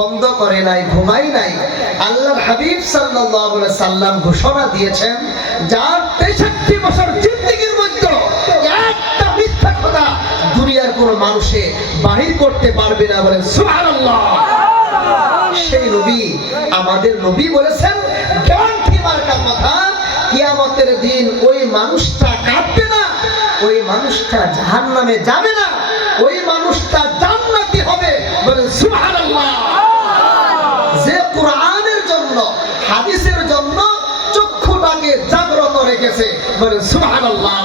বন্ধ করে নাই, ঘুমাই নাই। আল্লাহর হাবিব সাল্লাল্লাহু আলাইহি সাল্লাম ঘোষণা দিয়েছেন, যার 63 বছর জিন্দেগির মধ্যে একটা মিথ্যা কথা দুনিয়ার কোনো মানুষে বাহির করতে পারবে না, বলেন সুবহানাল্লাহ। সেই নবী, আমাদের নবী বলেছেন, গ্যারান্টি মার্কা কথা, কিয়ামতের দিন ওই মানুষটা কাঁদবে না, ওই মানুষটা জাহান্নামে যাবে না, ওই মানুষটা জান্নাতি হবে, বলেন সুবহানাল্লাহ। যে কোরআনের জন্য, হাদিসের জন্য চক্ষুটাকে জাগ্রত রেখেছে, বলেন সুবহানাল্লাহ।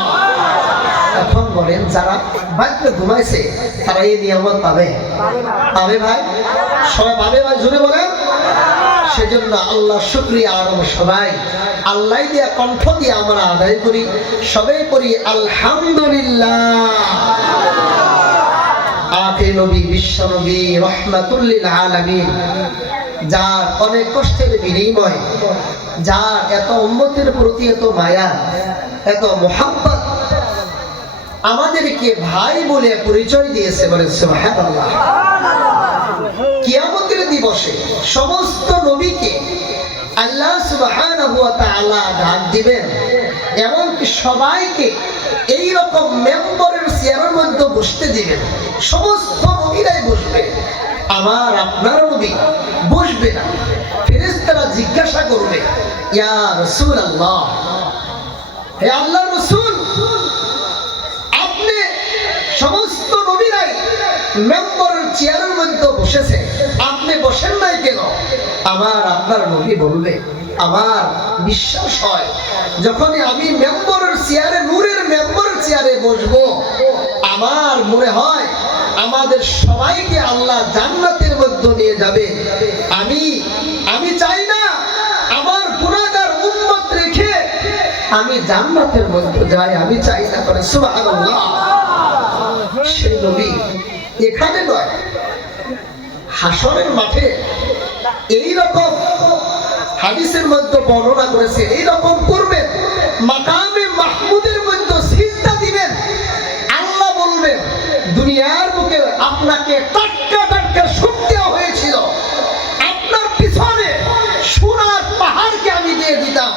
এখন বলেন, যারা বাড়িতে ঘুমাইছে তারা এই নিয়ামত পাবে? পাবে ভাই? সবাই পাবে ভাই? জোরে বলেন। সেজন্য আল্লাহ শুকরিয়া, আর সবাই আল্লাহ দিয়া কণ্ঠ দিয়ে আমরা আদায় করি, সবাই করি আলহামদুলিল্লাহ। আখের নবী, বিশ্ব নবী, রহমাতুল লিল আলামিন, যার অনেক কষ্টের বিনিময়, যার এত উম্মতের প্রতি এত মায়া, এত মুহাব্বত, আমাদেরকে ভাই বলে পরিচয় দিয়েছে, বলে সুবহানাল্লাহ। কিয়ামতের দিবসে সমস্ত নবীকে আল্লাহ সুবহানাহু ওয়া তাআলা ডাক দিবেন, এমনকি সবাইকে এই রকম মেম্বারের চেয়ারের মধ্যে বসতে দিবেন। সমস্ত নবীরাই বসবে, আমার আপনার নবী বসবে না। ফেরেশতারা জিজ্ঞাসা করবে, ইয়া রাসূলুল্লাহ, হে আল্লাহর রাসূল, আপনি সমস্ত নবীরাই মেম্বারের চেয়ারের মধ্যে বসেছে, আপনি বসেন নাই কেন? আমার আপনার নবী বলবে, আমার বিশ্বাস হয় যখনই আমি মেম্বারের চেয়ারে, নূরের মেম্বারের চেয়ারে বসবো, আমার মনে হয় আমাদের সবাইকে আল্লাহ জান্নাতের মধ্যে নিয়ে যাবে। আমি চাই না আমার গুনাহগার উম্মত রেখে আমি জান্নাতের মধ্যে যাই, আমি চাই না, করে সুবহানাল্লাহ। সেই নবী এখানে নয়, হাসরের মাঠে এই রকম হাদিসের মধ্যে বর্ণনা করেছে, এই রকম করবেন, মাকামে মাহমুদের মধ্যে সিজদা দিবেন। আল্লাহ বলবেন, দুনিয়ার বুকে আপনাকে টাটকা টাটকা সুখ দেওয়া হয়েছিল, আপনার পিছনে সোনার পাহাড়কে আমি দিয়ে দিতাম,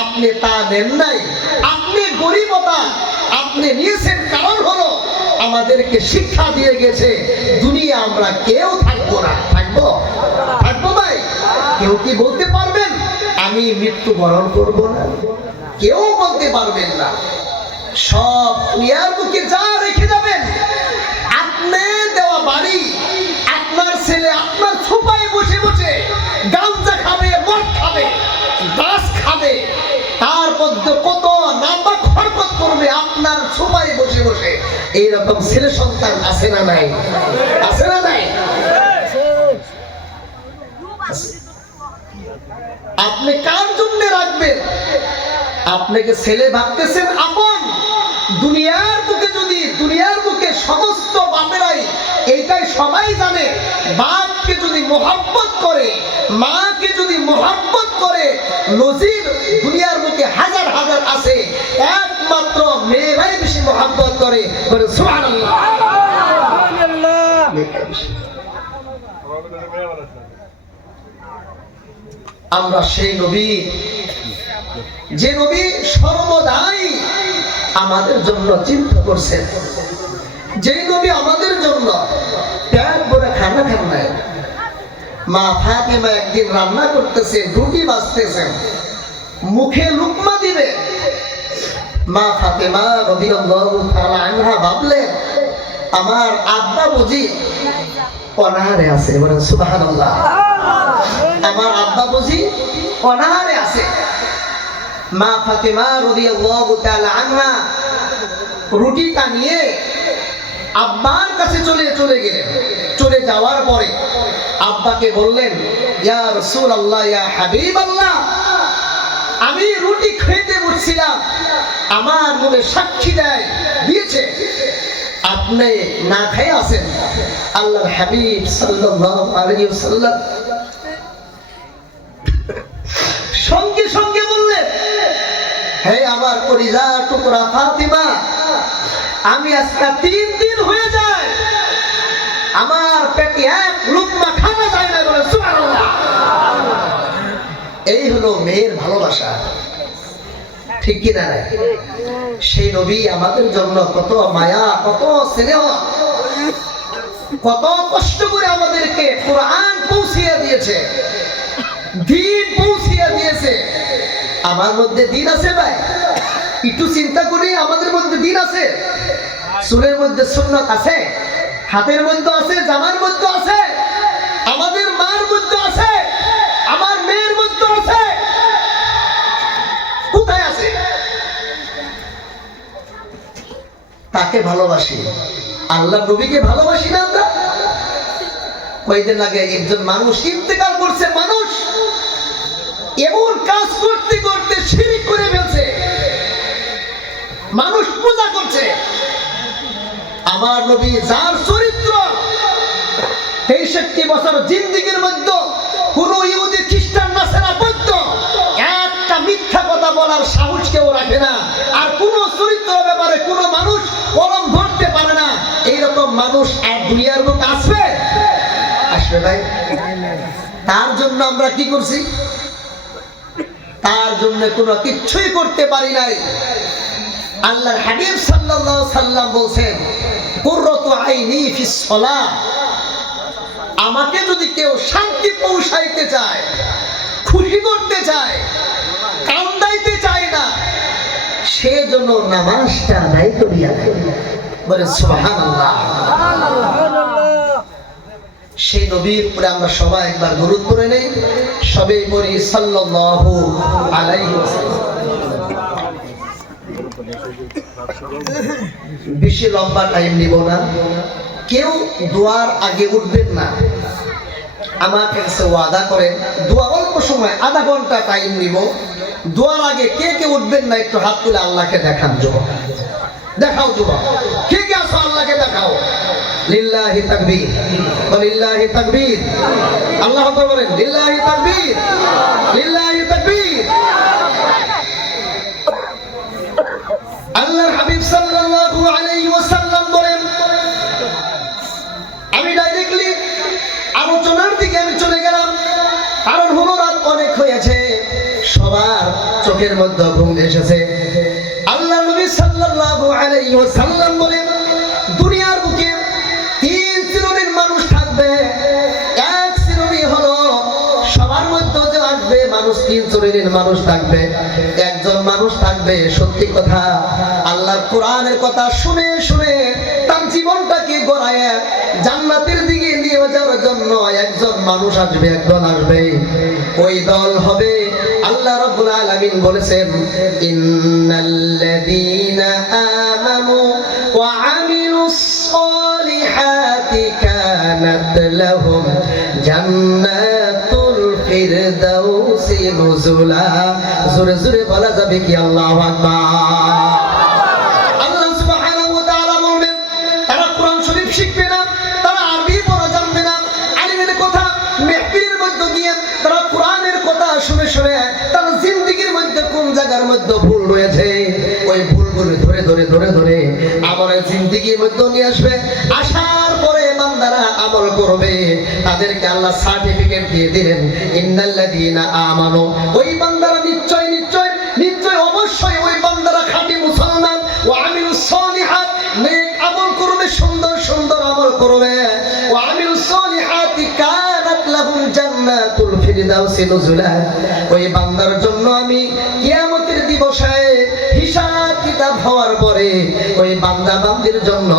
আপনি তা নেন নাই, আপনি গরিবতা আপনি নিয়েছেন, কারণ হলো আমাদেরকে শিক্ষা দিয়ে গেছে দুনিয়া আমরা কেউ থাকবো না। থাকবো? থাকবো ভাই? কেউ কি বলতে পারবেন আমি মৃত্যুবরণ করব না? কেউ বলতে পারবেন না। সব দুনিয়ার বুকে যা রেখে যাবেন, আপনি দেওয়া বাড়ি, আপনার ছেলে আপনার ছোপায় বসে বসে গাঁজা খাবে, মদ খাবে, গাছ খাবে, তার মধ্যে কত নাম্বার খরকত করবে আপনার ছোপায় বসে বসে। এইরকম ছেলে সন্তান আছে না নাই? আছে না নাই? আপনি কার জন্য রাখবেন? আপনাকে ছেলে ভাবতেছেন আপন? দুনিয়ার বুকে যদি, দুনিয়ার বুকে সমস্ত বাপেরাই এইটাই সবাই জানে, বাপকে যদি মোহাব্বত করে, মাকে যদি মোহাব্বত করে, নজির দুনিয়ার বুকে হাজার হাজার আছে, একমাত্র মেয়েরাই বেশি মোহাব্বত করে, বলে সুবহানাল্লাহ। আমরা সেই নবী, যে নবী সর্বদাই আমাদের জন্য চিন্তা করছেন, যে নবী আমাদের জন্য পেট ভরে খানা খান নাই। মা ফাতেমা একদিন রান্না করতেছে, রুটি বাজতেছেন, মুখে লুকমা দিবে, মা ফাতেমা রাদিয়াল্লাহু তাআলা আনহা ভাবলেন, আমার আব্বা বুঝি অনাহারে আছে, বলেন সুবহানাল্লাহ। আমার আব্বা বুঝি অনাহারে আছে। মা ফাতেমা রাদিয়াল্লাহু তাআলা আনহা রুটিটা নিয়ে আব্বার কাছে চলে গেলেন। চলে যাওয়ার পরে আব্বাকে বললেন, ইয়া রাসূলুল্লাহ, ইয়া হাবিবাল্লাহ, আমি রুটি খেতে বসছিলাম, আমার মনে সাক্ষী দিয়েছে আপনি না খেয়ে আছেন। আল্লাহর হাবিব সাল্লাল্লাহু আলাইহি ওয়াসাল্লাম সঙ্গে সঙ্গে বললেন, হে আমার কলিজার টুকরা ফাতিমা, আমি আজকে 3 দিন হয়ে যায় আমার পেটে এক লুকমা খানা যায় না। মেয়ের ভালোবাসা, ঠিক কিনা? সেই নবী আমাদের জন্য কত মায়া, কত স্নেহ, কত কষ্ট করে আমাদেরকে কোরআন পৌঁছিয়ে দিয়েছে, দিন পৌঁছিয়ে দিয়েছে। আমার মধ্যে দিন আছে ভাই? একটু চিন্তা করি, আমাদের মধ্যে দিন আছে? চুলের মধ্যে সুন্নাত আছে, হাতের মধ্যে আছে, জামার মধ্যে আছে, আমাদের মার মধ্যে আছে, আমার মেয়ের মধ্যে আছে। কোথায় আছে? তাকে ভালোবাসি, আল্লাহ নবীকে ভালোবাসি না আমরা? কয়েকদিন আগে একজন মানুষ ইন্তেকাল করছে, মানুষ এমন কাজ করতে করতে শিরক করে ফেলছে, মানুষ পূজা করছে। আমার নবী যার চরিত্র 63 বছর জিন্দেগীর মধ্যে কোন ইহুদি খ্রিস্টান নাসারা বৌদ্ধ একটা মিথ্যা কথা বলার সাহস কেউ রাখে না, আর কোন চরিত্র ব্যাপারে কোন মানুষ কলম ধরতে পারে না। এইরকম মানুষ আর দুনিয়ার বুকে আসবে? আসবে ভাই? তার জন্য আমরা কি করছি? তার জন্য কোনো কিছুই করতে পারি নাই। আল্লাহর হাবিব সাল্লাল্লাহু আলাইহি সাল্লাম বলেন, কুররাতু আইনি ফিস সালাহ, আমাকে যদি কেউ শান্তি পৌঁছাইতে চায়, খুশি করতে চায়, কান্দাইতে চায় না, সে যেন নামাজটা আদায় করিয়া দেয়। বলে সুবহানাল্লাহ। সেই নবীর উপরে আমরা সবাই একবার দরুদ পড়ে নেই, সবাই পড়ি সাল্লাল্লাহু আলাইহি ওয়াসাল্লাম। বেশি লম্বা টাইম নিব না, কেউ দোয়ার আগে উঠবেন না। আমার কাছে ওয়াদা করেন, দোয়া অল্প সময়, আধা ঘন্টা টাইম নিব। দোয়ার আগে কে কে উঠবেন না একটু হাত তুলে আল্লাহকে দেখান। জবাব দেখাও, জবাব কে কে আছো আল্লাহকে দেখাও। লিল্লাহি তাকবীর, লিল্লাহি তাকবীর, আল্লাহু আকবার বলেন, লিল্লাহি তাকবীর, লিল্লাহি তাকবীর। আল্লাহর হাবিব সাল্লাল্লাহু আলাইহি ওয়াসাল্লাম বলেন, আমি ডাইরেক্টলি আলোচনার দিকে আমি চলে গেলাম, কারণ হলো রাত অনেক হয়েছে, সবার চোখের মধ্যে ঘুম এসেছে। আল্লাহ নবী সাল্লাল্লাহু আলাইহি ওয়াসাল্লাম বলেন, দুনিয়ার বুকে 3 শ্রেণীর মানুষ থাকবে। এক শ্রেণী হলো সবার মধ্যে যে আসবে মানুষ, 3 শ্রেণীর মানুষ থাকবে। একজন মানুষ থাকবে সত্যি কথা, আল্লাহর কোরআনের কথা শুনে শুনে তার জীবনটাকে গড়ায় জান্নাতের দিকে নিয়ে যাওয়ার জন্য একজন মানুষ আসবে, একদল আসবে। ওই দল হবে, আল্লাহ রাব্বুল আলামিন বলেছেন, ইন্নাল্লাযীনা আমানু ওয়া আমিলুস সালিহাতি কানাত লাহুম জান্নাতুল ফিরদাউসি নুজুলা। জোরে জোরে বলা যাবে কি আল্লাহু আকবার? আল্লাহ সুবহানাহু ওয়া তাআলা বলবেন, তারা কোরআন শরীফ শিখবে না, তারা আরবি পড়া জানবে না, আলিমের কথা মাহফিলের মধ্যে গিয়ে তারা কোরআনের কথা শুনে শুনে তার জিন্দেগীর মধ্যে কোন জায়গার মধ্যে ভুল রয়েছে ওই ভুলগুলো ধরে ধরে ধরে ধরে আমার জিন্দেগীর মধ্যে নিয়ে আসবে। আসার পরে বান্দারা আমল করবে, তাদেরকে আল্লাহ সার্টিফিকেট দিয়ে দিলেন, ইন্নাল্লাযীনা আমানু। ওই বান্দারা নিশ্চয় নিশ্চয় নিশ্চয় অবশ্যই ওই বান্দারা খাঁটি মুসলমান, ওয়া আমিলুস সালিহাত, নেক আমল করবে, সুন্দর সুন্দর আমল করবে। ওয়া আমিলুস সালিহাতি কানাত লাহুম জান্নাতুল ফিরদাউসি নুজুলা। ওই বান্দার জন্য আমি কিয়ামতের দিবসে হিসাব কিতাব হওয়ার পরে ওই বান্দা বান্দির জন্য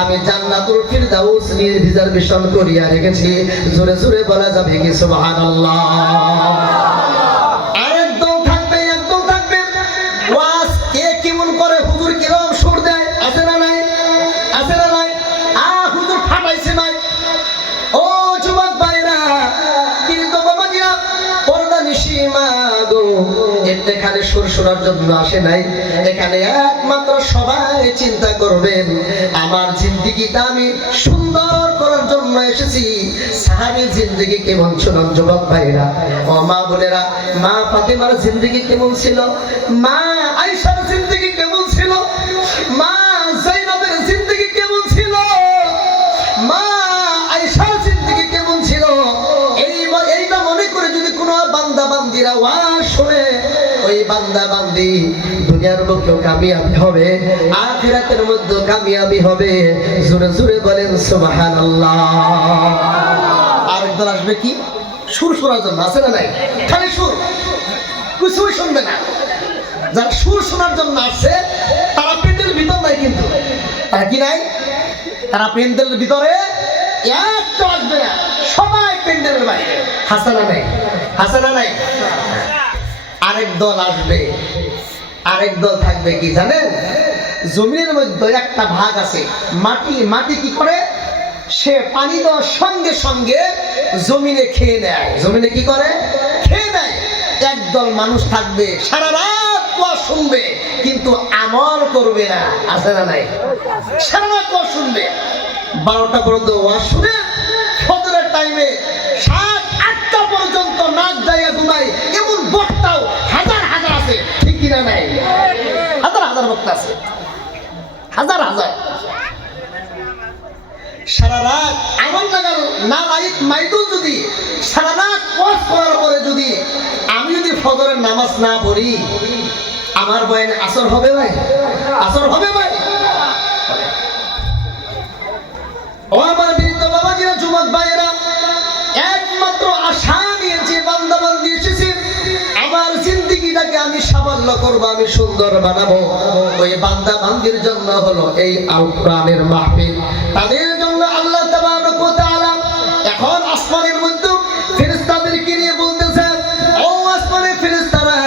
আমি জান্নাতুল ফিরদাউস নিয়ে রিজার্ভেশন করিয়া রেখেছি। জোরে জোরে বলা যাবে কি সুবহানাল্লাহ? আরেকদম থাকবে, একদম থাকবে ওয়াজ কে কেমন করে, হুজুর কিরকম সুর দেয়, আছে না নাই? আছে না নাই? হুজুর ফাটাইছে নাই? ও যুবক ভাইরা, কিন্তু বাবাজিরা, পর্দা নিশি মা গো, এখানে সুর শোনার জন্য আসে নাই, এখানে একমাত্র সবাই চিন্তা করবেন আমার জিন্দেগিটা আমি সুন্দর করার জন্য এসেছি। সাহাবীর জিন্দেগি কেমন ছিল যুবক ভাইরা, ও মা বোনেরা, মা ফাতেমার জিন্দেগি কেমন ছিল, মা আয়েশার জিন্দেগি কেমন ছিল, মা যায়েবের জিন্দেগি কেমন ছিল, মা আয়েশার জিন্দেগি কেমন ছিল, এইটা মনে করে যদি কোনো বান্দা বান্দিরা ওয়াজ শুনে ওই বান্দা বান্দি দুনিয়ার মধ্যে কামিয়াবি হবে, আখিরাতের মধ্যে কামিয়াবি হবে। জোরে জোরে বলেন সুবহানাল্লাহ। আরেকদল আসবে কি? সুর শোনার জন্য, আছে না নাই? খালি সুর, কিছুই শুনবে না। যারা সুর শোনার জন্য আসছে তারা প্যান্ডেলের ভিতর নাই, কিন্তু তারা কি নাই? তারা প্যান্ডেলের ভিতরে একটা আসবে না, সবাই প্যান্ডেলের বাইরে। হাসানা নাই, হাসানা নাই। আরেক দল আসবে, আরেক দল থাকবে কি জানেন? জমিনের মধ্যে একটা ভাগ আছে, মাটি। মাটি কি করে? সে পানি দেওয়ার সঙ্গে সঙ্গে জমিনে খেয়ে নেয়। জমিনে কি করে? খেয়ে নেয়। একদল মানুষ থাকবে সারা রাত ওয়াজ শুনবে কিন্তু আমল করবে না, আছে না নাই? সারা রাত ওয়াজ শুনবে, 12টা পর্যন্ত ওয়াজ শুনে ফজরের টাইমে 7-8টা পর্যন্ত নাচ জায়গা ঘুমাই, এমন বক্তাও হাজার হাজার আছে, ঠিক কিনা নাই? হাজার হাজার বক্তা আছে, হাজার হাজার। সারা রাত আমল লাগার না লাইক মাইদুল যদি সারা রাত ওয়াজ করার পরে যদি আমি যদি ফজরের নামাজ না পড়ি, আমার বয়ানে আসর হবে ভাই? আসর হবে ভাই? ও আমার বৃদ্ধ বাবাজিরা, যুবক ভাইয়েরা, একমাত্র আশা নিয়ে যে বান্দা বান্দি এসেছে আমার জিন্দেগিটাকে আমি সাফল্য করবো, আমি সুন্দর বানাবো, ওই বান্দা বান্দির জন্য হলো এই আল কোরআনের মাহফিল। তাদের জন্য আল্লাহ তাবারক ওয়া তাআলা এখন আসমানের মধ্যে ফেরেশতাদেরকে নিয়ে বলতেছে, ও আসমানের ফেরেশতারা,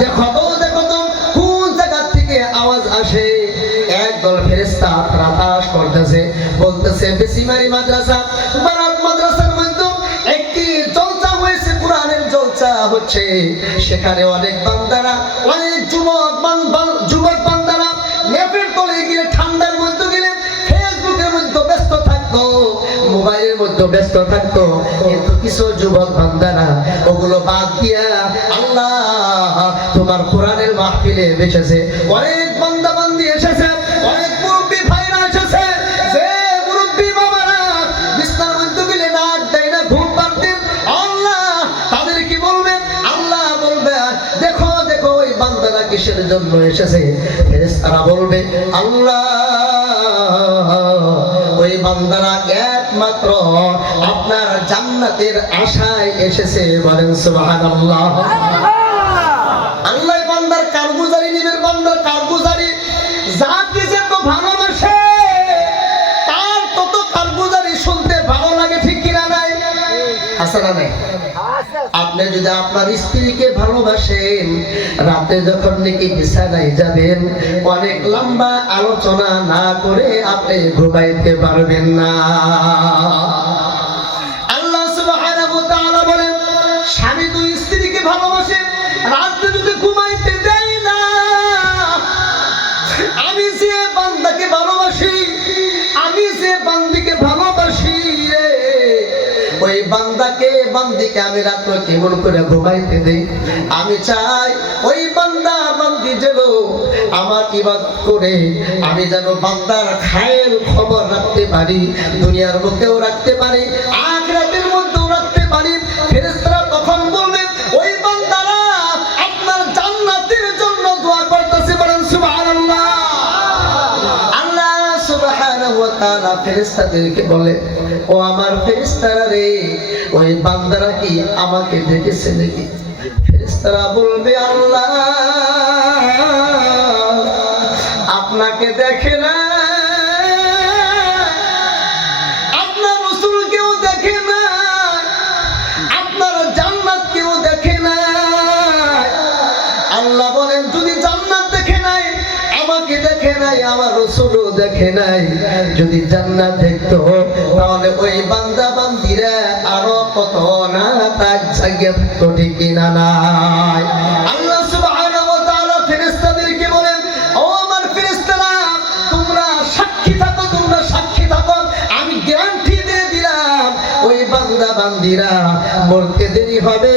দেখো তো দেখো তো কোন জায়গা থেকে আওয়াজ আসে। একদল ফেরেশতা আকাশ করতেছে, বলতেছে বেসিমারি মাদ্রাসা, বারাত মাদ্রাসার মধ্যে একটি জলসা হয়েছে, কোরআনের জলসা হচ্ছে। সেখানে অনেক বান্দারা, অনেক যুবক বান্দারা নেপের তলে গিয়ে, ঠান্ডার মধ্যে গেলে ফেসবুকের মধ্যে ব্যস্ত থাকতো, মোবাইলের মধ্যে ব্যস্ত থাকতো। কিন্তু কিছু যুবক বান্দারা ওগুলো বাদ দিয়া আল্লাহ তোমার কোরআনের মাহফিলে বসেছে। অনেক বান্দা বান্দি এসেছে, অনেক মুরব্বী ভাইরা এসেছে, যে মুরব্বী বাবারা বিছানার মধ্যে গেলে নাক দেয় না, ঘুম পাড়তেন, আল্লাহ তাদের কি বলবেন? আল্লাহ বলবে, দেখো দেখো ওই বান্দারা কিসের জন্য এসেছে। ফেরেশতারা বলবে, আল্লাহ ওই বান্দারা একমাত্র আপনার জান্নাতের আশায় এসেছে। বলেন সুবহানাল্লাহ। আল্লাহ বান্দার কারগুজারি নিবেন, বান্দার কারগুজারি যাকে যত ভালোবাসে তার তত কারগুজারি শুনতে ভালো লাগে, ঠিক কিনা নাই? আছে না নাই? আপনি যদি আপনার স্ত্রীকে ভালোবাসেন, রাতে যখন নাকি বিছানায় যাবেন, অনেক লম্বা আলোচনা না করে আপনি ঘুমাইতে পারবেন না। আল্লাহ সুবহানাহু ওয়া তাআলা বলেন, স্বামী দুই স্ত্রীকে ভালোবাসে, রাতে যদি ঘুমাইতে দেয় না, আমি যে বান্দাকে ভালোবাসি, আমি যে বান্দিকে ভালোবাসি রে, ওই বান্দিকে আমি রাত্রে কেমন করে ঘুমাইতে দেই। আমি চাই ওই বান্দা বান্দি যেন আমার ইবাদত করে আমি যেন বান্দার খায়ের খবর রাখতে পারি, দুনিয়ার মধ্যেও রাখতে পারি, আখিরাতের মধ্যেও রাখতে পারি। ফেরেশতারা তখন বলবেন, ওই বান্দারা আপনার জান্নাতের জন্য দোয়া করতেছে। বলেন সুবহানাল্লাহ। আল্লাহ সুবহানাহু ওয়া তাআলা ফেরেশতাদেরকে বলে, ও আমার ফেরেশতারা রে, ওই বান্দারা কি আমাকে দেখেছে নাকি? ফেরেশতারা বলবে, আল্লাহ আপনাকে দেখে না, আপনার রাসূলকেও দেখে না, আপনার জান্নাত কেউ দেখে না। আল্লাহ বলেন, যদি জান্নাত দেখে নাই, আমাকে দেখে নাই, আমার রাসূলও দেখে নাই, যদি জান্নাত দেখতো তাহলে ওই বান্দা বান্দিরা আরো কত না তার জায়গা থাকতো, ঠিক না নাই? আল্লাহ সুবহানাহু ওয়া তাআলা ফেরেশতাদেরকে বলেন, ও আমার ফেরেশতারা, তোমরা সাক্ষী থাকো, তোমরা সাক্ষী থাকো, আমি গ্যারান্টি দিয়ে দিলাম ওই বান্দা বান্দিরা মরতে দেরি হবে,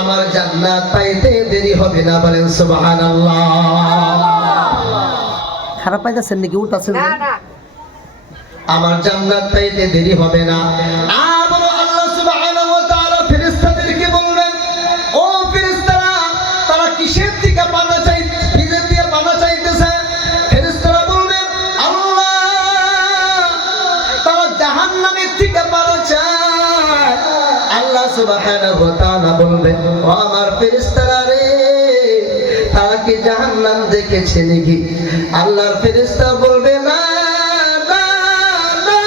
আমার জান্নাত পাইতে দেরি হবে না। বলেন সুবহানাল্লাহ। খারাপ পাইতেছেন নাকি? উল্টাছেন? না না, আমার জান্নাত পাইতে দেরি হবে না। আবার আল্লাহ সুবহানাহু ওয়া তাআলা ফেরেশতাদেরকে বলবেন, ও ফেরেশতারা, তারা কিসের দিকে আল্লাহ সুবহানাহু ওয়া তাআলা বলবে, ও আমার ফেরেশতারা রে, তারা কি জাহান্নাম দেখেছে নাকি? আল্লাহর ফেরেশতা বলবে, না না না,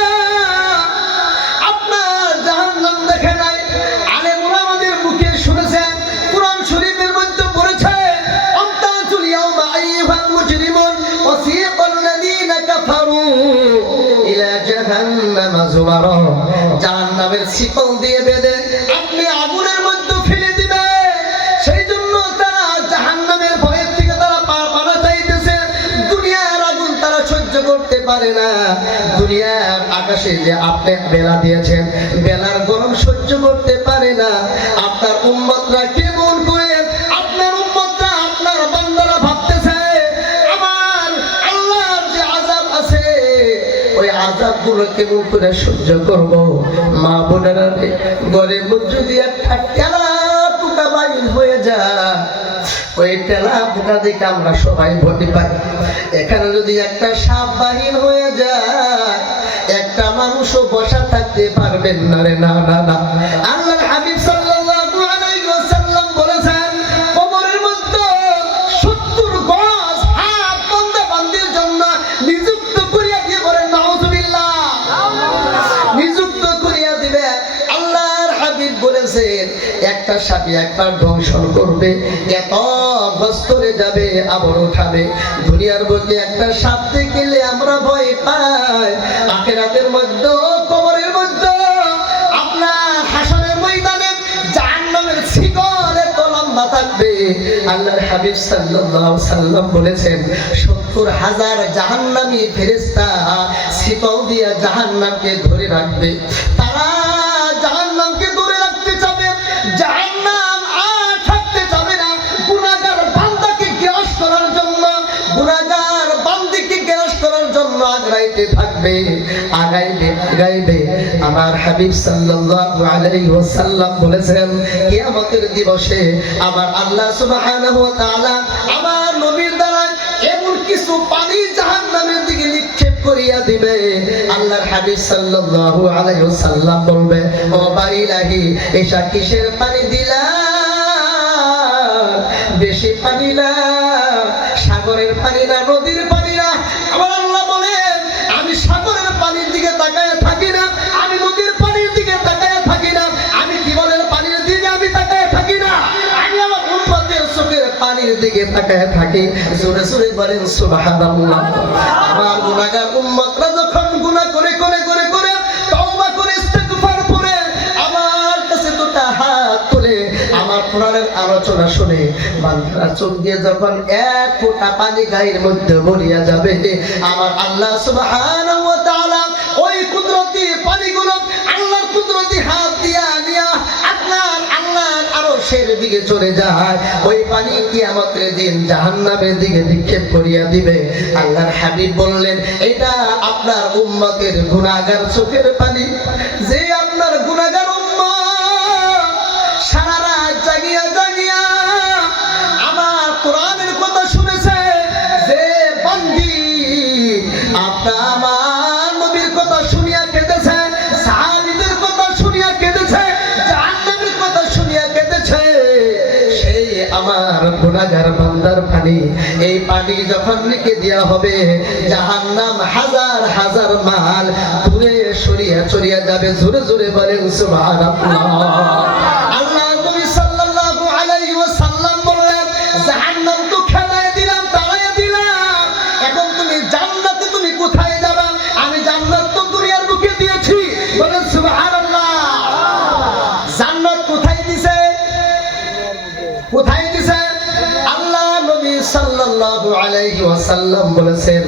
আপনার জাহান্নাম দেখে নাই। আলেমরা আমাদের মুখে শুনেছে, কুরআন শরীফের মধ্যে পড়েছে, আনতাজুল ইয়াউমা আইয়ুহাল মুজরিমুন ওয়াসিকাল লাযীনা কাফারু ইলা জাহান্নামা যুমারা। জাহান্নামের শিকল দিয়ে বেঁধে আপনি আগুনের মধ্যে ফেলে দিবে। সেই জন্য তারা জাহান্নামের ভয়ের থেকে তারা পানা চাইতেছে। দুনিয়ার আগুন তারা সহ্য করতে পারে না। দুনিয়ার আকাশে যে আপনি বেলা দিয়েছেন, বেলার গরম সহ্য করতে পারে না। আপনার উম্মতরা কেমন করে, আপনার উম্মতরা, আপনার বান্দারা ভাবতেছে আমার আল্লাহর যে আযাব আছে, ওই আযাবগুলো কেমন করে সহ্য করব। মা বোনেরা, ঘরের মধ্যে যদি একটা টেলা পোকা বাইর হয়ে যায়, ওই টেলা পোকা দেখে আমরা সবাই ভয় পাই। এখানে যদি একটা সাপ বাহির হয়ে যায়, একটা মানুষও বসা থাকতে পারবেন না রে, না না না। আল্লাহর হাবিব সাল্লাল্লাহু আলাইহি ওয়াসাল্লাম বলেছেন, কবরের মধ্যে 70 গজ হাত বান্দা বান্দির জন্য নিযুক্ত করিয়া দিয়ে বলেন নাউযুবিল্লাহ, নিযুক্ত করিয়া দিবে। আল্লাহর হাবিব বলেছেন, একটা সাপে একবার দংশন করবে, এত বস্তরে যাবে, আবার উঠাবে। দুনিয়ার মধ্যে একটা সাপ দেখলে আমরা ভয় পাই, আখিরাতের মধ্যে, কবরের মধ্যে, আপনার হাসরের ময়দানে জাহান্নামের শিকল এত লম্বা থাকবে। আল্লাহর হাবিব সাল্লাল্লাহু আলাইহি ওয়াসাল্লাম বলেছেন, 70,000 জাহান্নামী ফেরেশতা শিকল দিয়ে জাহান্নামকে ধরে রাখবে। তারা জাহান্নামকে ধরে রাখতে চাবে, জাহান্নাম আর থাকতে চাবে না। গুনাহগার বান্দাকে গ্রাস করার জন্য, গুনাহগার বান্দিকে গ্রাস করার জন্য আগাইতে থাকবে, আগাইবে আগাইবে। আমার হাবিব সাল্লাল্লাহু আলাইহি ওয়াসাল্লাম বলেছেন, কিয়ামতের দিবসে আমার আল্লাহ সুবহানাহু ওয়া তাআলা আমার নবীর দ্বারা এমন কিছু পানি জাহান্নামের দিকে নিক্ষেপ করিয়া দিবে। আল্লাহর হাবিব সাল্লাল্লাহু আলাইহি ওয়াসাল্লাম বলবে, ও বাইলাহি, এসা কিসের পানি দিলা? বেশি পানি না, সাগরের পানি না, নদীর পানি না। আমার আল্লাহ বলেন, আমি সাগরের পানির দিকে তাকায় থাকি না, আমি নদীর পানির দিকে তাকায় থাকি না, আমি জীবনের পানির দিকে আমি তাকায় থাকি না, আমি আমার উম্মতের চোখের পানির দিকে তাকায় থাকি। জোরে জোরে বলেন সুবহানাল্লাহ। আমার গুনাহগার উম্মতরা যখন গুনাহ করে করে করে করে তওবা করে ইস্তিগফার করে আমার কাছে দুটো হাত তুলে আমার কোরআনের আলোচনা শুনে বান্দার চোখ দিয়ে যখন এক ফোঁটা পানি গায়ের মধ্যে ভরিয়া যাবে, আমার আল্লাহ সুবহানাহু ওয়া তাআলা ওই কুদরতি পানিগুলো আল্লাহর কুদরতি হাত দিয়া নিয়া আপনার আল্লাহর আরশের দিকে চলে যায়। ওই পানি কিয়ামতের দিন জাহান্নামের দিকে নিক্ষেপ করিয়া দিবে। আল্লাহর হাবিব বললেন, এটা আপনার উম্মতের গুনাহগার চোখের পানি। যে আপনার গুনাহগার উম্মত সারা রাত জাগিয়া জাগিয়া আমার কোরআনের কথা শুনেছে, যে বান্দি আপনার আমার নবীর কথা শুনিয়া কেঁদেছে, সাহাবীদের কথা শুনিয়া কেঁদেছে, জাহান্নামের কথা শুনিয়া কেঁদেছে, সেই আমার গুনাহগার বান্দার পানি, এই পানি যখন লিখে দেওয়া হবে, জাহান্নাম হাজার হাজার মাইল দূরে সরিয়া চলিয়া যাবে। জোরে জোরে বলেন সুবহানাল্লাহ। আল্লাহ নবী সাল্লাল্লাহু আলাইহি ওয়াসাল্লাম বললেন, জাহান্নাম তো খেলায় দিলাম, তাড়াইয়া দিলাম, এখন তুমি জান্নাতে তুমি কোথায় যাবা? আমি জান্নাত তো দুনিয়ার বুকে দিয়েছি। বলেন সুবহানাল্লাহ। জান্নাত কোথায় দিছে? কোথায় দিছে? আল্লাহ নবী সাল্লাল্লাহু আলাইহি ওয়াসাল্লাম বলেছেন,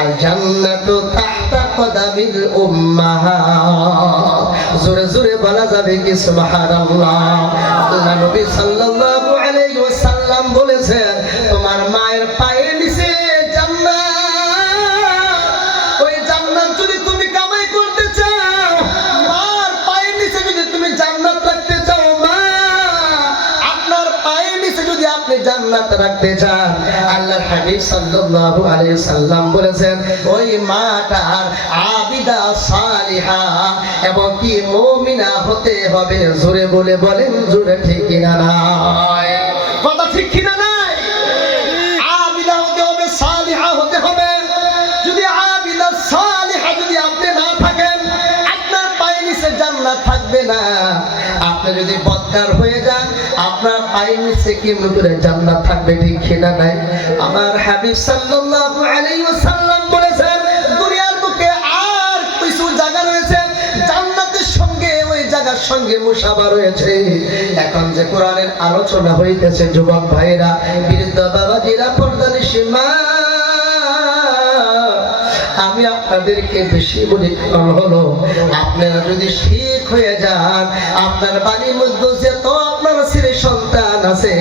আল জান্নাতু তাহতা কদামিল উম্মাহাত। জোরে জোরে বলা যাবে কি সুবহানাল্লাহ। আল্লাহ নবী সাল্লাল্লাহু আলাইহি ওয়াসাল্লাম বলেছেন, তোমার মায়ের পায়ের নিচে জান্নাত। ওই জান্নাত যদি তুমি কামাই করতে চাও, মার পায়ের নিচে যদি তুমি জান্নাত রাখতে চাও, মা আপনার পায়ের নিচে যদি আপনি জান্নাত রাখতে চান, আল্লাহর হাবিব সাল্লাল্লাহু আলাইহি সাল্লাম বলেছেন ওই মাটার আবিদা সালিহা এবং কি মুমিনা হতে হবে। জোরে বলে বলেন, জোরে ঠিক কিনা নাই? কথা ঠিক কিনা নাই? আবিদা হতে হবে, সালিহা হতে হবে। যদি আবিদা সালিহা যদি আপনি না থাকেন, আপনার পায়ের নিচে জান্নাত থাকবে না। আপনি যদি বদকার হয়ে যান, আপনার পায়ের নিচে কেমন করে জান্নাত থাকবে? ঠিক কিনা নাই? আমার হাবিব সাল্লাল্লাহু আলাইহি ওয়াসাল্লাম বলেছেন দুনিয়ার বুকে আর কিছু জায়গা রয়েছে জান্নাতের সঙ্গে ওই জায়গার সঙ্গে মুসাবা রয়েছে। এখন যে কোরআনের আলোচনা হইতেছে, যুবক ভাইরা, বৃদ্ধ বাবাজিরা, পর্দানিশী মা, আমি আপনাদেরকে বেশি বলি হলো আপনারা যদি শিখ হয়ে যান, আপনার বাড়ির মধ্যে যত আপনার ছেলে সন্তান আছে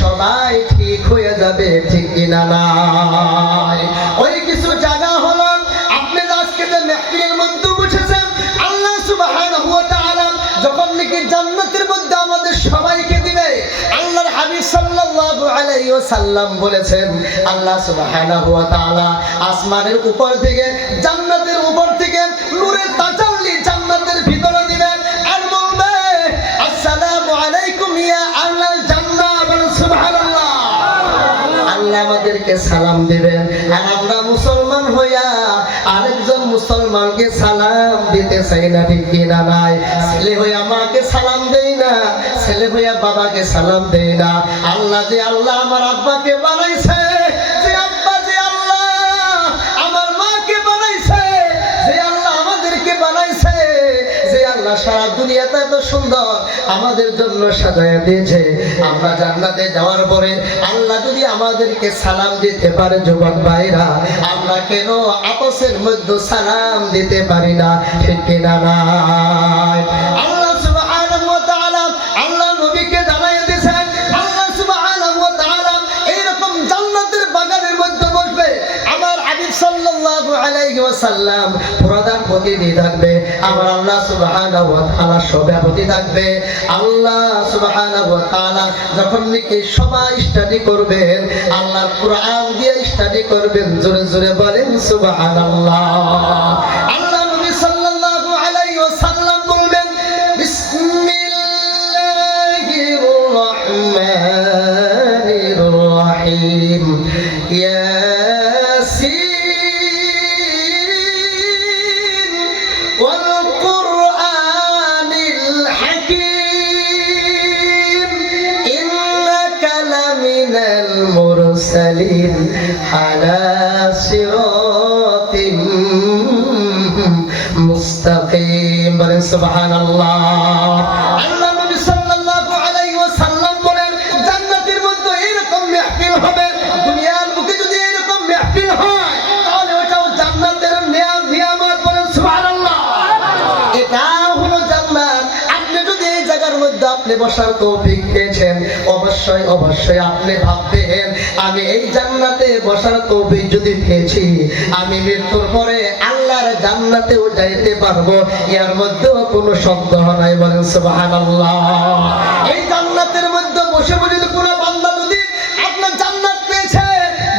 সবাই ঠিক হয়ে যাবে। ঠিক কিনা নাই? ওই কিছু জায়গা হলো আপনি আজকে যে মেহফিলের মধ্যে বসেছেন, আল্লাহ সুবহানাহু ওয়া তাআলা যখন নাকি জান্নাতের মধ্যে আমাদের সবাইকে দিবে, আল্লাহর হাবিব সাল্লাল্লাহু আলাইহি ওয়াসাল্লাম বলেছেন আল্লাহ সুবহানাহু ওয়া তাআলা আসমানের উপর থেকে, জান্নাতের উপর থেকে নূরের তাজাল্লি জান্নাতের ভিতরে দিবেন আর বলবে আসসালামু আলাইকুম ইয়া আহলাল জান্নাহ। বলেন সুবহানাল্লাহ। আল্লাহ আমাদেরকে সালাম দিবেন, আর আমরা মুসলমান হইয়া আরেকজন মুসলমানকে সালাম দিতে চাই না। ঠিক কিনা নাই? ছেলে হইয়া মাকে সালাম দেই না, ছেলে হইয়া বাবাকে সালাম দেই না। আল্লাহ যে আল্লাহ আমার আব্বাকে বানাইছে, যে আব্বা যে আল্লাহ আমার মাকে বানাইছে, যে আল্লাহ আমাদেরকে বানাইছে, যে আল্লাহ সারা দুনিয়াটা এত সুন্দর আমাদের জন্য সাজায়া দিয়েছে, আমরা জান্নাতে যাওয়ার পরে আল্লাহ যদি আমাদেরকে সালাম দিতে পারে, যুবক ভাইরা, আমরা কেন আপসের মধ্যে সালাম দিতে পারি না? ঠিক কিনা নাই? আল্লাহ সুবহানাহু ওয়া তাআলা আল্লাহ নবীকে জানাই দিয়েছেন, আল্লাহ সুবহানাহু ওয়া তাআলা এইরকম জান্নাতের বাগানের মধ্যে বসবে, আমার হাবিব সাল্লাল্লাহু আলাইহি ওয়াসাল্লাম প্রধান অতিথি থাকবে, আমার আল্লাহ সুবহানাহু ওয়া তাআলা সভাপতি থাকবে। আল্লাহ সুবহানাহু ওয়া তাআলা যখন নাকি সবাই স্টাডি করবেন, আল্লাহর কোরআন দিয়ে স্টাডি করবেন। জোরে জোরে বলেন সুবহানাল্লাহ। আল্লাহ নবী সাল্লাল্লাহু আলাইহি ওয়াসাল্লাম বলবেন বিসমিল্লাহির রহমানির রহিম, ইয়াসিন ওয়াল কুরআনিল হাকীম, ইন্নাকা লামিনাল মুরসালিন আলা সিরাতিন মুস্তাকিম। বলেন সুবহানাল্লাহ। আল্লাহ নবী সাল্লাল্লাহু আলাইহি ওয়াসাল্লাম বলেন জান্নাতের মধ্যে এরকম মাহফিল হবে। দুনিয়ার বুকে যদি এরকম মাহফিল হয় তাহলে ওটাও জান্নাতের নিয়ামত। বলেন সুবহানাল্লাহ। এটা হলো জান্নাত। আপনি যদি এই জায়গার মধ্যে আপনি বসার তৌফিক পেয়েছেন, অবশ্যই অবশ্যই আপনি ভাববেন আমি এই জান্নাতে বসার তৌফিক যদি পেয়েছি, আমি মৃত্যুর পরে আল্লাহর জান্নাতেও যাইতে পারবো, এর মধ্যেও কোনো সন্দেহ নাই। বলেন সুবহানাল্লাহ। এই জান্নাতের মধ্যে বসে বসে কোনো বান্দা যদি আপনার জান্নাত পেয়েছে,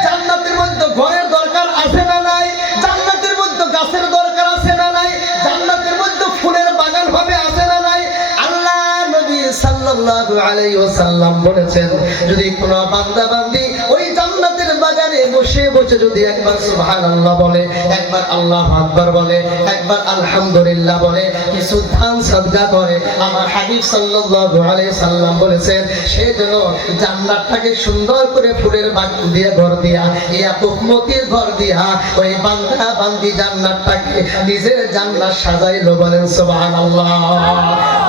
জান্নাতের মধ্যে ঘরের দরকার আছে না নাই? জান্নাতের মধ্যে গাছের দরকার আছে না নাই? জান্নাতের মধ্যে ফুলের বাগান হবে আছে না নাই? আল্লাহ নবী সাল্লাল্লাহু আলাইহি ওয়াসাল্লাম বলেছেন যদি কোনো বান্দা বান্দি ওই জান্নাতের বাগানে বসে বসে যদি একবার সুবহানাল্লাহ বলে, একবার আল্লাহু আকবার বলে, একবার আলহামদুলিল্লাহ বলে, কিছু দান সাদকা করে, আমার হাবিব সাল্লাল্লাহু আলাইহি সাল্লাম বলেছেন সে যেন জান্নাতটাকে সুন্দর করে ফুলের বাগান দিয়ে ঘর দিয়া, ইয়াকুবমতির ঘর দিয়া ওই বান্দা বান্দি জান্নাতটাকে নিজের জান্নাত সাজাইলো। বলেন সুবহানাল্লাহ।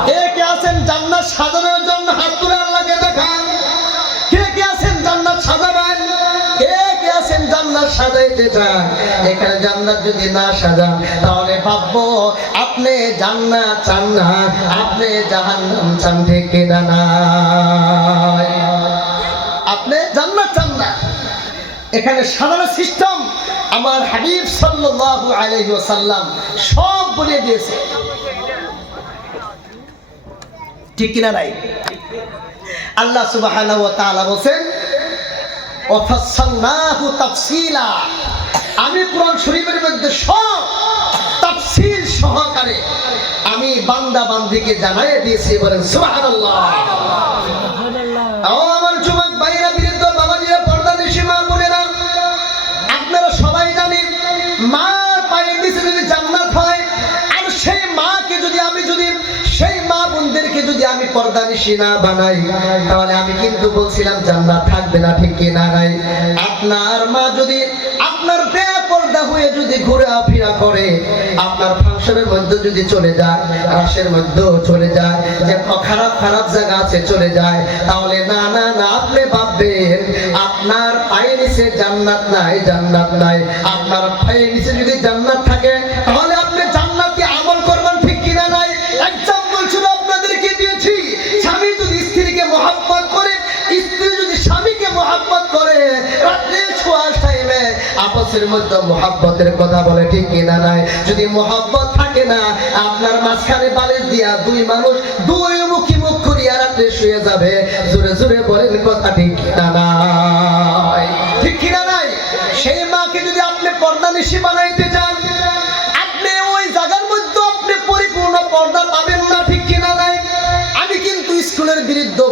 কে কে আছেন জান্নাত সাজানোর জন্য? হাত তুলে আল্লাহকে দেখান। কে কে আছেন জান্নাত সাজাবেন? কে কে আছেন জান্নাত সাজাইতে চান? এখানে জান্নাত যদি না সাজান তাহলে ভাববো আপনি জান্নাত চান না, আপনি জাহান্নাম চান। ঠিক কিনা নাই? আপনি জান্নাত চান না। এখানে সাজানোর সিস্টেম আমার হাবিব সাল্লাল্লাহু আলাইহি ওয়াসাল্লাম সব বলে দিয়েছে। ঠিক কিনা নাই? আল্লাহ সুবহানাহু ওয়া তাআলা বলেন ওয়াফাসসালনাহু তাফসীলা, আমি কোরআন শরীফের মধ্যে সব তাফসীর সহকারে আমি বান্দা বান্দিকে জানাইয়ে দিয়েছি। বলেন সুবহানাল্লাহ। ও আমার যুবক ভাইরা, বৃদ্ধ বাবাজিরা, পর্দানিশী মা বোনেরা, আপনারা সবাই জানেন মা পায়ের নিচে যদি জান্নাত হয়, আর সেই মাকে যদি আমি সেই মা বোনদেরকে যদি আমি পর্দানিশী না বানাই, তাহলে আমি কিন্তু বলছিলাম জান্নাত থাকবে না, ঠিক কি না? নাই। আপনার মা যদি আপনার বেপরদা হয়ে যদি ঘোরাফেরা করে, আপনার ফাংশনের মধ্যে যদি চলে যায়, রাশের মধ্যেও চলে যায়, যে খারাপ খারাপ জায়গা আছে চলে যায়, তাহলে না না না, আপনি ভাববেন আপনার পায়ের নিচে জান্নাত নাই, জান্নাত নাই। আপনার পায়ের নিচে যদি জান্নাত থাকে, তাহলে আপনি জান্নাতি আমল করবেন, ঠিক কি না? নাই। এক্সাম্পল শুধু আপনাদেরকে দিয়েছি। স্বামী যদি স্ত্রীকে মহব্বত করে, স্ত্রী যদি স্বামীকে মহব্বত করে, রাত্রে শোয়ার টাইমে আপসের মধ্যে মহব্বতের কথা বলে, ঠিক কি না? নাই। যদি মহব্বত থাকে না, আপনার মাঝখানে বালিশ দিয়া দুই মানুষ দুই মুখী মুখ করিয়া রাত্রে শুয়ে যাবে। জোরে জোরে বলেন কথা, ঠিক কি না? নাই। ঠিক কি না? নাই। সেই মাকে যদি আপনি পর্দানিশী বানাইতে চান, আপনি ওই জায়গার মধ্যে আপনি পরিপূর্ণ পর্দা পাবেন না, ঠিক কি না? নাই। আমি কিন্তু স্কুলের বিরুদ্ধে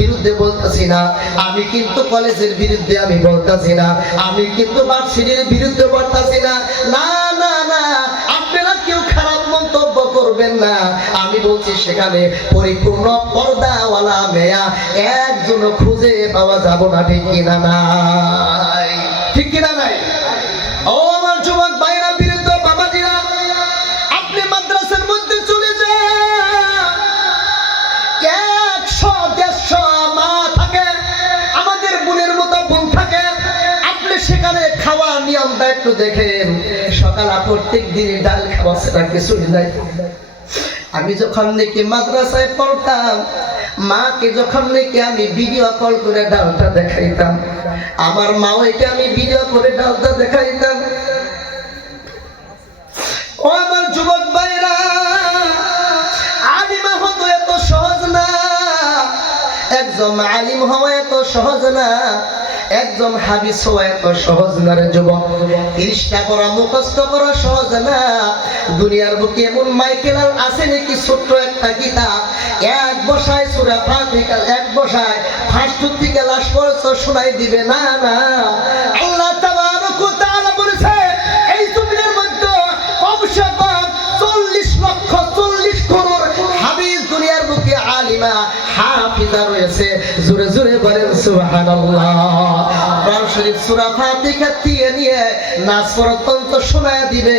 বিরুদ্ধে বলতেছি না, আমি কিন্তু কলেজের বিরুদ্ধে আমি বলতেছি না, আমি কিন্তু ভার্সিটির বিরুদ্ধে বলতেছি না। না না না, আপনারা কেউ খারাপ মন্তব্য করবেন না। আমি বলছি সেখানে পরিপূর্ণ পর্দাওয়ালা মেয়া একজন খুঁজে পাওয়া যাব না, ঠিক কিনা? নাই। ঠিক কিনা? নাই। ও আমার যুবক ভাইরা, বৃদ্ধ বাবাজিরা, আপনি মাদ্রাসার মধ্যে চলে যান, 100-150 মা থাকে, আমাদের বোনের মতো বোন থাকে। আপনি সেখানে খাওয়া নিয়মটা একটু দেখেন। সকালে প্রত্যেক দিন ডাল খাওয়া, সেটা কিছুই নাই। আমি যখন নাকি মাদ্রাসায় পড়তাম, মাকে যখন নাকি আমি ভিডিও কল করে ডালটা দেখাইতাম, আমার মাওকে আমি ভিডিও করে ডালটা দেখাইতাম। ও আমার যুবক ভাইরা, আলিমা হতো এত সহজ না, একজন আলিম হওয়া এত সহজ না, একজন হাদিস হওয়া এত সহজ না রে যুবক। 30টা করা মুখস্থ করা সহজ না। দুনিয়ার বুকে এমন মাইকেল আছে নাকি ছোট্ট একটা কিতাব, এক বসায় সূরা ফাতিহা, এক বসায় ফার্স্ট থেকে লাস্ট পর্যন্ত শোনাই দিবে? না না, আল্লাহ তাবারক ওয়া তাআলা বলেছে এই জমিনের মধ্যে কমসে কম 40 লক্ষ 40 করোড় হাদিস দুনিয়ার বুকে আলিমা হাফিজা রয়েছে। জোরে জোরে বলেন সুবহানাল্লাহ। কোরআন শরীফ সূরা ফাতিহা থেকে নিয়ে নাস পর্যন্ত শোনায় দিবে,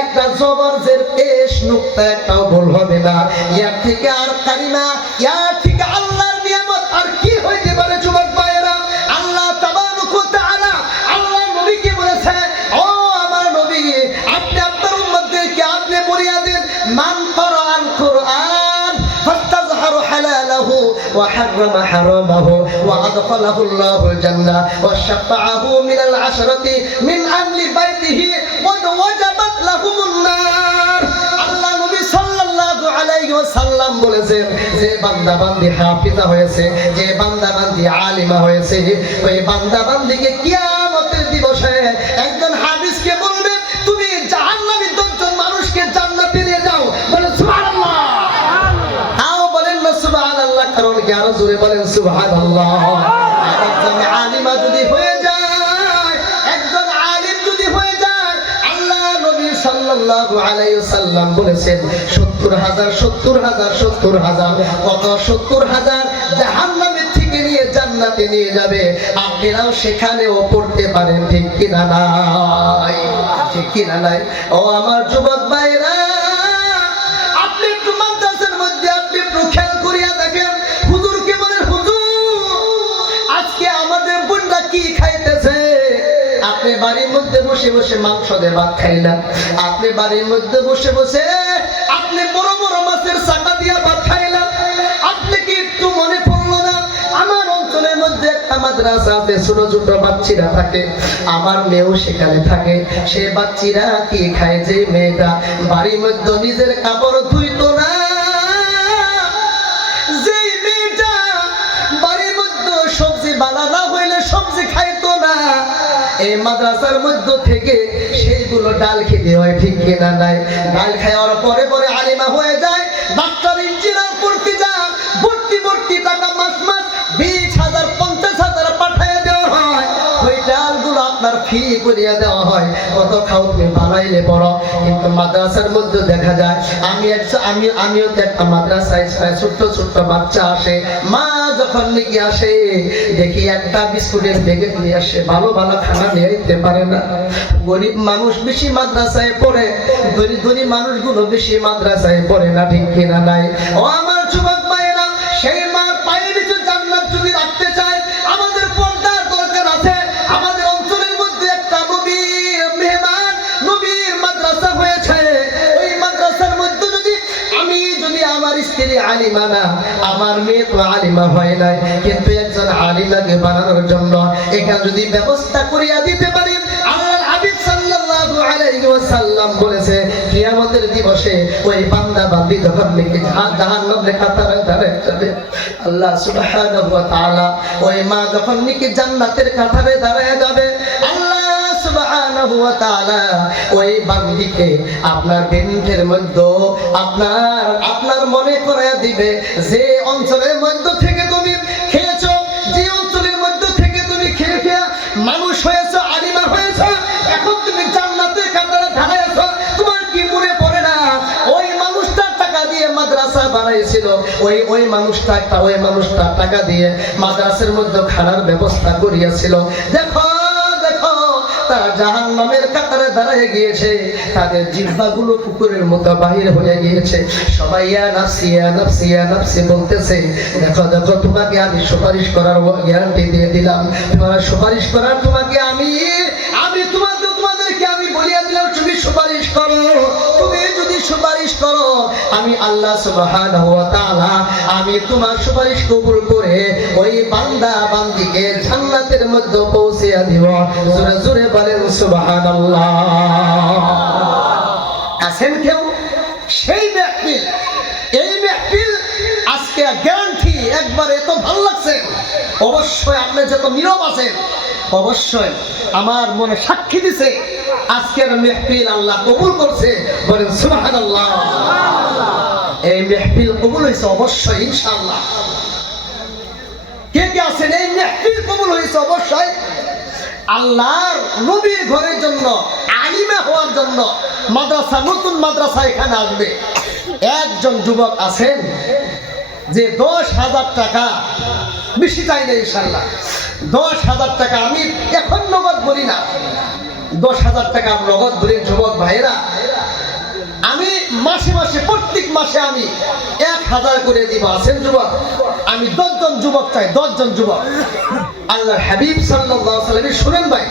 একটা জবর জের পেশ নুকতা একটাও ভুল হবে না। ইয়ার থেকে আর কারিমা, ইয়ার থেকে আল্লাহর নিয়ামত আর কি হইতে পারে যুবক ভাইয়েরা? আল্লাহ তাবারক ওয়া তাআলা আল্লাহর নবীকে বলেছে, ও আমার নবী, আপনি আপনার উম্মতদেরকে আপনি বলিয়া দেন, মান ক্বারাআল কুরআন ফাস্তাযহারু হালালাহু ওয়া হাররামা হারামাহু ওয়া আদখালাহু আল্লাহুল জান্নাহ ওয়া শাফাআহু মিনাল আশরাতি মিন আহলি বাইতিহি ওয়া ওয়াজাবাত লাহুমুন নার। আল্লাহ নবী সাল্লাল্লাহু আলাইহি ওয়াসাল্লাম বলেছেন, যে বান্দা বান্দি হাফিজা হয়েছে, যে বান্দা বান্দি আলিমা হয়েছে, ওই বান্দা বান্দিকে কিয়ামতের দিবসে একজন হাফিজকে বলবে, তুমি জাহান্নামী 10 জন মানুষকে জান্নাতে নিয়ে যাও। বলে সুবহানাল্লাহ। আও বলেন না সুবহানাল্লাহ, কারণ কি? আরো জোরে বলেন সুবহানাল্লাহ। একজন আলিমা যদি হয়ে যায়, একজন আলিম যদি হয়ে যায়, আল্লাহ নবী সাল্লাল্লাহু আলাইহি ওয়াসাল্লাম বলেছেন 70,000 কত 70,000 জাহান্নামের থেকে নিয়ে জান্নাতে নিয়ে যাবে। আপনারাও সেখানেও পড়তে পারেন, ঠিক কিনা? নাই। ঠিক কিনা? নাই। ও আমার যুবক ভাইরা, আপনি একটু মাদ্রাসার মধ্যে আপনি একটু খেয়াল করিয়া দেখেন, হুজুরকে বলেন, হুজুর আজকে আমাদের বোনরা কি খাইতেছে? আপনি বাড়ির মধ্যে বসে বসে মাংস দিয়ে ভাত খাইলেন, আপনি বাড়ির মধ্যে বসে বসে আপনি বড় বড় মাছের চাকা দিয়া ভাত খাইলেন, আপনি কি একটু মনে পড়লো না আমার অঞ্চলের মধ্যে একটা মাদ্রাসা আছে, ছোট ছোট বাচ্চারা থাকে, আমার মেয়েও সেখানে থাকে। সে বাচ্চারা কি খায়? যে মেয়েটা বাড়ির মধ্যে নিজের কাপড় ধুইতো না, যেই মেয়েটা বাড়ির মধ্যে সবজি বালা না হইলে সবজি খাইতো না, এই মাদ্রাসার মধ্য থেকে সেইগুলো ডাল খেতে হয়, ঠিক কিনা নাই? ডাল খাওয়ার পরে পরে আলিমা হয়ে যায়, ডাক্তার ইঞ্জিনিয়ার পড়তে যায়, ভর্তি ভর্তি টাকা মাস মাস 20,000 50,000 পাঠাইয়া দেওয়া হয়, ওই ডালগুলো আপনার ফি করিয়া দেওয়া হয়, কত খাও তুমি বানাইলে বড়। কিন্তু মাদ্রাসার মধ্যে দেখা যায়, আমিও তো একটা মাদ্রাসায় ছোট্ট ছোট্ট বাচ্চা আসে, মা যখন নাকি আসে দেখি একটা বিস্কুটের প্যাকেট নিয়ে আসে, ভালো ভালো খানা নিয়ে দিতে পারে না। গরিব মানুষ বেশি মাদ্রাসায় পড়ে, ধনী মানুষগুলো বেশি মাদ্রাসায় পড়ে না, ঠিক কিনা নাই? ও আমার যুবক ভাইয়েরা, সেই মার পায়ে নিচে জান্নাত যদি রাখতে চায়, আমাদের পর্দার দরকার আছে। আমাদের অঞ্চলের মধ্যে একটা নবীর মেহমান, নবীর মাদ্রাসা হয়েছে। ওই মাদ্রাসার মধ্যে যদি আমার স্ত্রী আলিমা না, আমার মেয়ে তো আলিমা হয় নাই, কিন্তু একজন আলিমাকে বানানোর জন্য এখানে যদি ব্যবস্থা করিয়া দিতে পারি, আল্লাহর হাবিব সাল্লাল্লাহু আলাইহি ওয়াসাল্লাম বলেছে, কিয়ামতের দিবসে ওই বান্দা বান্দি যখন নাকি জাহান্নামের কাতারে দাঁড়ায় যাবে, আল্লাহ সুবহানাহু ওয়া তাআলা ওই মা যখন নাকি জান্নাতের কাতারে দাঁড়ায় যাবে, আল্লাহ সুবহানাহু ওয়া তাআলা ওই বান্দিকে আপনার বেন্টের মধ্যে আপনার মনে করায়া দিবে, যে অঞ্চলের মধ্য থেকে তুমি খেয়েছো, যে অঞ্চলের মধ্য থেকে তুমি খেয়ে খেয়ে মানুষ হয়েছো, আলিমা হয়েছো, এখন তুমি জান্নাতের কাতারে দাঁড়ায় আছো, তোমার কি মনে পড়ে না ওই মানুষটা টাকা দিয়ে মাদ্রাসা বানাইছিল, ওই মানুষটা টাকা দিয়ে মাদ্রাসার মধ্যে খানার ব্যবস্থা করিয়াছিল। দেখো তারা জাহান্নামের কাতারে দাঁড়িয়ে গিয়েছে, তাদের জিহ্বাগুলো কুকুরের মতো বাহির হয়ে গিয়েছে, সবাই ইয়া নাফসি ইয়া নাফসি ইয়া নাফসি বলতেছে। দেখো তোমাকে আমি সুপারিশ করার গ্যারান্টি দিয়ে দিলাম, তোমার সুপারিশ করার তোমাকে আমি তোমাদেরকে আমি বলিয়া দিলাম, তুমি সুপারিশ করো। তুমি যদি সুপারিশ করো, আমি আল্লাহ সুবহানাহু ওয়া তাআলা আমি তোমার সুপারিশ কবুল করে ওই বান্দা বান্দিকে জান্নাতের মধ্যে পৌঁছিয়া দিব। জোরে জোরে বলেন সুবহানাল্লাহ। আছেন কেউ সেই মাহফিল, এই মাহফিল আজকে গ্যারান্টি একবারে এত ভালো লাগছে, অবশ্যই আপনি যত নীরব আছেন, অবশ্যই আমার মনে সাক্ষী দিছে আজকের মাহফিল আল্লাহ কবুল করছে, বলেন সুবহানাল্লাহ। এই মাহফিল কবুল হয়েছে অবশ্যই ইনশাআল্লাহ। কে কে আছেন এই মাহফিল কবুল হয়েছে? অবশ্যই আল্লাহর নবীর ঘরের জন্য, আলিমা হওয়ার জন্য মাদ্রাসা, নতুন মাদ্রাসা এখানে আসবে। একজন যুবক আছেন যে 10,000 টাকা, বেশি চাই না ইনশাআল্লাহ, 10,000 টাকা আমি এখন নগদ বলি না, 10,000 টাকা নগদ বলি। যুবক ভাইয়েরা, আমি মাসে মাসে প্রত্যেক মাসে আমি 1,000 করে দিব। আছেন যুবক? আমি 10 জন যুবক চাই, 10 জন যুবক। আল্লাহর হাবিব সাল্লাল্লাহু আলাইহি ওয়াসাল্লাম শুনেন ভাই,